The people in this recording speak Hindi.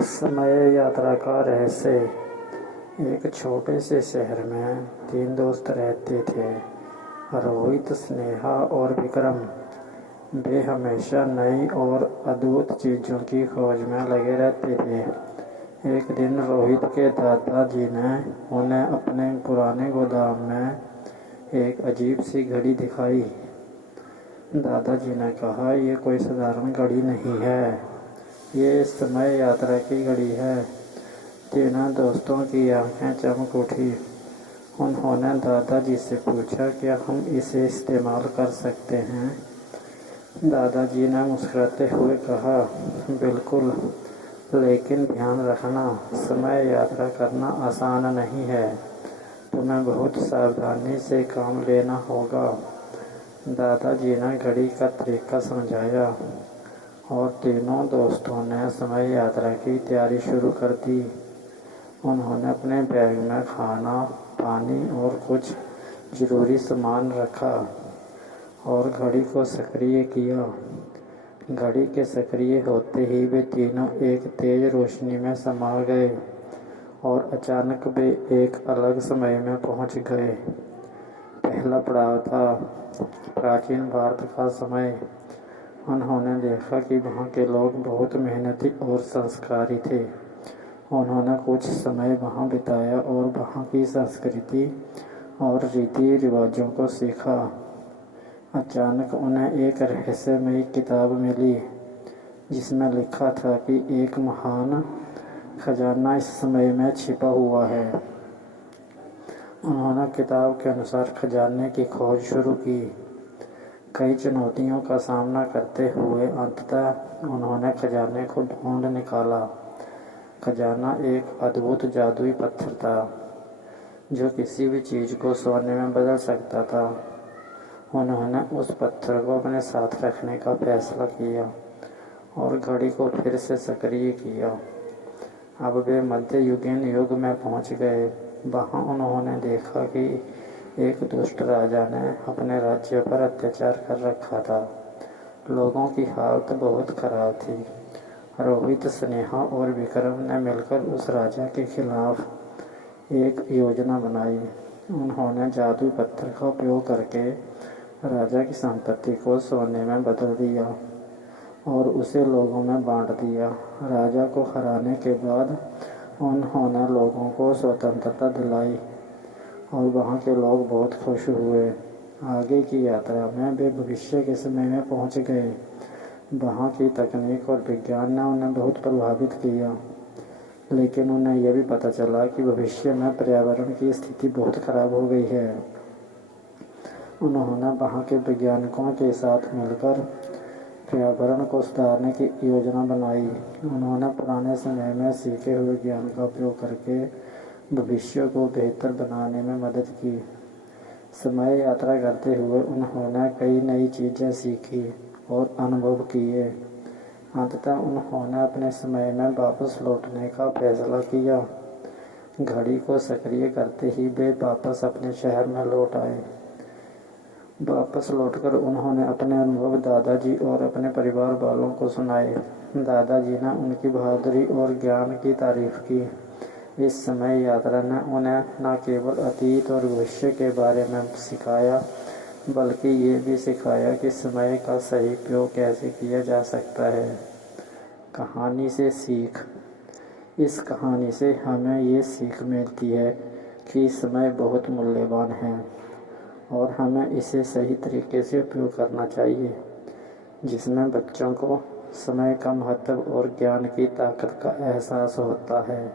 समय यात्रा का रहस्य। एक छोटे से शहर में 3 दोस्त रहते थे, रोहित, स्नेहा और विक्रम। वे हमेशा नई और अद्भुत चीज़ों की खोज में लगे रहते थे। एक दिन रोहित के दादाजी ने उन्हें अपने पुराने गोदाम में एक अजीब सी घड़ी दिखाई। दादाजी ने कहा, "यह कोई साधारण घड़ी नहीं है, ये समय यात्रा की घड़ी है।" तीनों दोस्तों की आंखें चमक उठी। उन्होंने दादाजी से पूछा, "क्या हम इसे इस्तेमाल कर सकते हैं?" दादाजी ने मुस्कुराते हुए कहा, "बिल्कुल, लेकिन ध्यान रखना, समय यात्रा करना आसान नहीं है। तुम्हें बहुत सावधानी से काम लेना होगा।" दादाजी ने घड़ी का तरीका समझाया और तीनों दोस्तों ने समय यात्रा की तैयारी शुरू कर दी। उन्होंने अपने बैग में खाना, पानी और कुछ ज़रूरी सामान रखा और घड़ी को सक्रिय किया। घड़ी के सक्रिय होते ही वे तीनों एक तेज रोशनी में समा गए और अचानक वे एक अलग समय में पहुंच गए। पहला पड़ाव था प्राचीन भारत का समय। उन्होंने देखा कि वहाँ के लोग बहुत मेहनती और संस्कारी थे। उन्होंने कुछ समय वहाँ बिताया और वहाँ की संस्कृति और रीति रिवाजों को सीखा। अचानक उन्हें एक रहस्यमयी किताब मिली जिसमें लिखा था कि एक महान खजाना इस समय में छिपा हुआ है। उन्होंने किताब के अनुसार खजाने की खोज शुरू की। कई चुनौतियों का सामना करते हुए अंततः उन्होंने खजाने को ढूंढ निकाला। खजाना एक अद्भुत जादुई पत्थर था जो किसी भी चीज़ को सोने में बदल सकता था। उन्होंने उस पत्थर को अपने साथ रखने का फैसला किया और घड़ी को फिर से सक्रिय किया। अब वे मध्ययुगीन युग में पहुंच गए। वहां उन्होंने देखा कि एक दुष्ट राजा ने अपने राज्य पर अत्याचार कर रखा था। लोगों की हालत बहुत खराब थी। रोहित, स्नेहा और विक्रम ने मिलकर उस राजा के खिलाफ एक योजना बनाई। उन्होंने जादुई पत्थर का उपयोग करके राजा की संपत्ति को सोने में बदल दिया और उसे लोगों में बांट दिया। राजा को हराने के बाद उन्होंने लोगों को स्वतंत्रता दिलाई और वहाँ के लोग बहुत खुश हुए। आगे की यात्रा में वे भविष्य के समय में पहुँच गए। वहाँ की तकनीक और विज्ञान ने उन्हें बहुत प्रभावित किया, लेकिन उन्हें यह भी पता चला कि भविष्य में पर्यावरण की स्थिति बहुत खराब हो गई है। उन्होंने वहाँ के वैज्ञानिकों के साथ मिलकर पर्यावरण को सुधारने की योजना बनाई। उन्होंने पुराने समय में सीखे हुए ज्ञान का उपयोग करके भविष्य को बेहतर बनाने में मदद की। समय यात्रा करते हुए उन्होंने कई नई चीज़ें सीखी और अनुभव किए। अंततः उन्होंने अपने समय में वापस लौटने का फैसला किया। घड़ी को सक्रिय करते ही वे वापस अपने शहर में लौट आए। वापस लौटकर उन्होंने अपने अनुभव दादाजी और अपने परिवार वालों को सुनाए। दादाजी ने उनकी बहादुरी और ज्ञान की तारीफ की। इस समय यात्रा ने उन्हें न केवल अतीत और भविष्य के बारे में सिखाया, बल्कि ये भी सिखाया कि समय का सही उपयोग कैसे किया जा सकता है। कहानी से सीख। इस कहानी से हमें ये सीख मिलती है कि समय बहुत मूल्यवान है और हमें इसे सही तरीके से उपयोग करना चाहिए, जिसमें बच्चों को समय का महत्व और ज्ञान की ताकत का एहसास होता है।